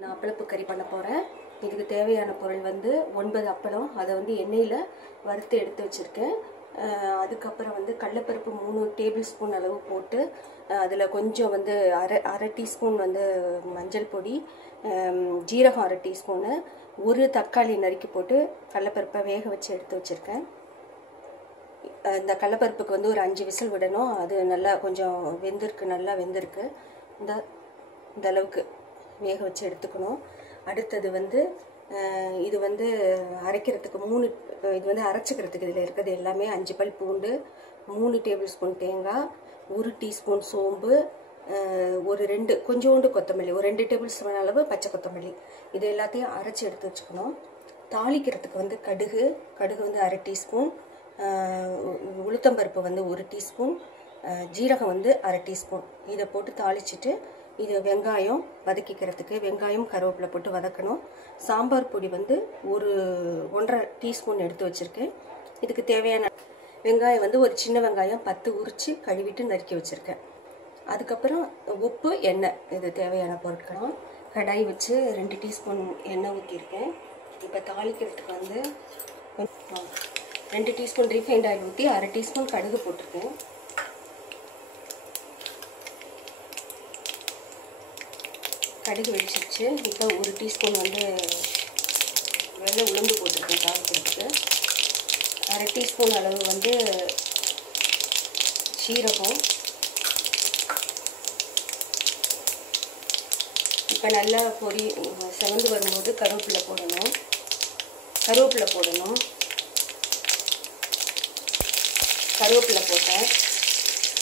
நான் அப்பளப்பு கறி பண்ண போகிறேன். இதுக்கு தேவையான பொருள் வந்து 9 அப்பளம். அதை வந்து எண்ணெயில் வறுத்து எடுத்து வச்சுருக்கேன். அதுக்கப்புறம் வந்து கடலைப்பருப்பு 3 டேபிள் ஸ்பூன் அளவு போட்டு அதில் கொஞ்சம் வந்து அரை டீஸ்பூன் வந்து மஞ்சள் பொடி, ஜீரகம் அரை டீஸ்பூனு, ஒரு தக்காளி நறுக்கி போட்டு கடலைப்பருப்பை வேக வச்சு எடுத்து வச்சுருக்கேன். இந்த கடலைப்பருப்புக்கு வந்து ஒரு 5 விசில் விடணும். அது நல்லா கொஞ்சம் நல்லா வெந்திருக்கு. இந்த அளவுக்கு வேக வச்சு எடுத்துக்கணும். அடுத்தது வந்து இது வந்து அரைக்கிறதுக்கு இது வந்து அரைச்சிக்கிறதுக்கு இதில் இருக்கிறது எல்லாமே 5 பல் பூண்டு, 3 டேபிள் ஸ்பூன் தேங்காய், 1 டீஸ்பூன் சோம்பு, கொஞ்சோண்டு கொத்தமல்லி, ஒரு 2 டேபிள் ஸ்பூன் அளவு பச்சை கொத்தமல்லி, இது எல்லாத்தையும் அரைச்சி எடுத்து வச்சுக்கணும். தாளிக்கிறதுக்கு வந்து கடுகு வந்து அரை டீஸ்பூன், உளுத்தம்பருப்பு வந்து 1 டீஸ்பூன், ஜீரகம் வந்து அரை டீஸ்பூன், இதை போட்டு தாளிச்சிட்டு இது வெங்காயம் வதக்கிக்கிறதுக்கு வெங்காயம் கருவேப்பிலை போட்டு வதக்கணும். சாம்பார் பொடி வந்து 1.5 டீஸ்பூன் எடுத்து வச்சுருக்கேன். இதுக்கு தேவையான வெங்காயம் வந்து ஒரு சின்ன வெங்காயம் 10 உரித்து கழுவிட்டு நறுக்கி வச்சுருக்கேன். அதுக்கப்புறம் உப்பு, எண்ணெய், இது தேவையான பொருட்களும். கடாய் வச்சு 2 டீஸ்பூன் எண்ணெய் ஊற்றிருக்கேன். இப்போ தாளிக்கிறதுக்கு வந்து 2 டீஸ்பூன் ரீஃபைண்ட் ஆயில் ஊற்றி அரை டீஸ்பூன் கடுகு போட்டிருக்கேன். கடுகு வெடிச்சிருச்சு. இப்போ 1 டீஸ்பூன் வந்து வெள்ளை உளுந்து போட்டிருக்கேன் தாளிக்கிறதுக்கு. அரை டீஸ்பூன் அளவு வந்து சீரகம். இப்போ நல்லா செவந்து வரும்போது கருவேப்பிலை போடணும். கருவேப்பிலை போட்டேன்.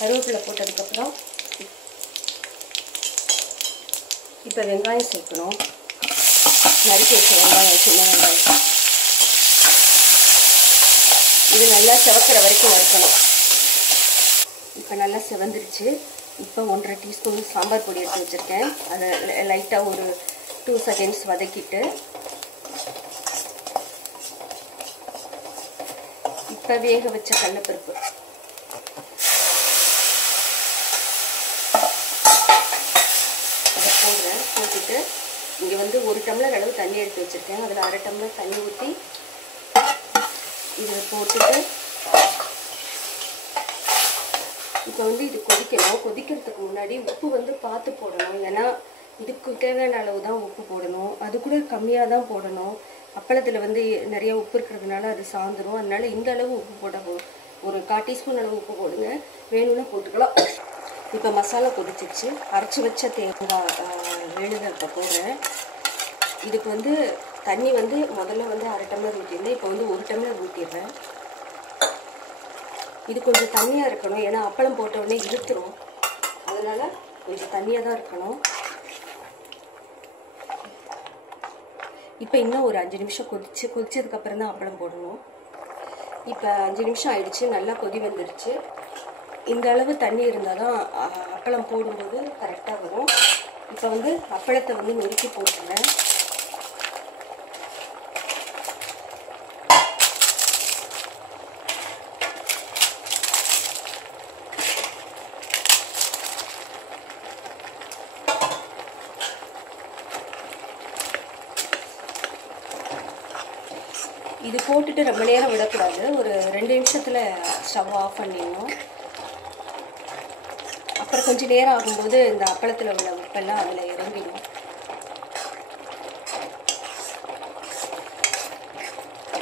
கருவேப்பிலை போட்டதுக்கப்புறம் இப்போ வெங்காயம் சேர்க்கணும். நறுக்கி வச்ச வெங்காயம், சின்ன வெங்காயம். இது நல்லா செவக்கிற வரைக்கும் வறுக்கணும். இப்போ நல்லா செவந்துருச்சு. இப்போ 1.5 டீஸ்பூன் சாம்பார் பொடி எடுத்து வச்சுருக்கேன். அதை லைட்டாக ஒரு 2 செகண்ட்ஸ் வதக்கிட்டு இப்போ வேக வச்ச கடலைப்பருப்பு போட்டுட்டு இங்கே வந்து 1 டம்ளர் அளவு தண்ணி எடுத்து வச்சுருக்கேன். அதில் அரை டம்ளர் தண்ணி ஊற்றி இதை போட்டுட்டு இப்போ வந்து இது கொதிக்கணும். கொதிக்கிறதுக்கு முன்னாடி உப்பு வந்து பார்த்து போடணும். ஏன்னா இதுக்கு தேவையான அளவு தான் உப்பு போடணும். அது கூட கம்மியாக தான் போடணும். அப்பளத்தில் வந்து நிறைய உப்பு இருக்கிறதுனால அது சாந்துடும். அதனால இந்த அளவு உப்பு போட ஒரு 1/4 டீஸ்பூன் அளவு உப்பு போடுங்க. வேணும்னா போட்டுக்கலாம். இப்போ மசாலா கொதிச்சிருச்சு. அரைச்சி வச்ச தேங்காய் விழுதை போடுறேன். இதுக்கு வந்து தண்ணி வந்து முதல்ல வந்து அரை டம்ளர் ஊற்றிருந்தேன். இப்போ வந்து 1 டம்ளர் ஊற்றிடுறேன். இது கொஞ்சம் தண்ணியாக இருக்கணும். ஏன்னா அப்பளம் போட்ட உடனே இழுத்துரும். அதனால் கொஞ்சம் தண்ணியாக தான் இருக்கணும். இப்போ இன்னும் ஒரு 5 நிமிஷம் கொதிச்சதுக்கப்புறம் தான் அப்பளம் போடணும். இப்போ 5 நிமிஷம் ஆயிடுச்சு. நல்லா கொதி வந்துடுச்சு. இந்த அளவு தண்ணி இருந்தால் தான் அப்பளம் போடும்போது கரெக்டாக வரும். இப்போ வந்து அப்பளத்தை வந்து நொறுக்கி போட்டுறேன். இது போட்டுட்டு ரொம்ப நேரம் விடக்கூடாது. ஒரு 2 நிமிஷத்தில் ஸ்டவ் ஆஃப் பண்ணிடணும். அப்புறம் கொஞ்சம் நேரம் ஆகும்போது இந்த அப்பளத்தில் உள்ள உப்பெல்லாம் அதில் இறங்கிடும்.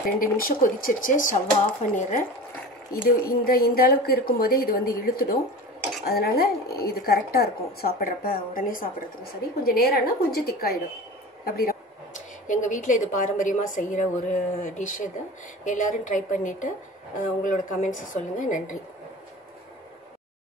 ரெண்டு நிமிஷம் கொதிச்சிருச்சு. ஸ்டவ் ஆஃப் பண்ணிடுறேன். இது இந்த அளவுக்கு இருக்கும்போதே இது வந்து இழுத்துடும். அதனால் இது கரெக்டாக இருக்கும். உடனே சாப்பிட்றதுக்கு சரி. கொஞ்சம் நேரம்னா கொஞ்சம் திக்காயிடும். அப்படி எங்கள் வீட்டில் இது பாரம்பரியமாக செய்கிற ஒரு டிஷ். இது எல்லோரும் ட்ரை பண்ணிவிட்டு உங்களோட கமெண்ட்ஸை சொல்லுங்கள். நன்றி.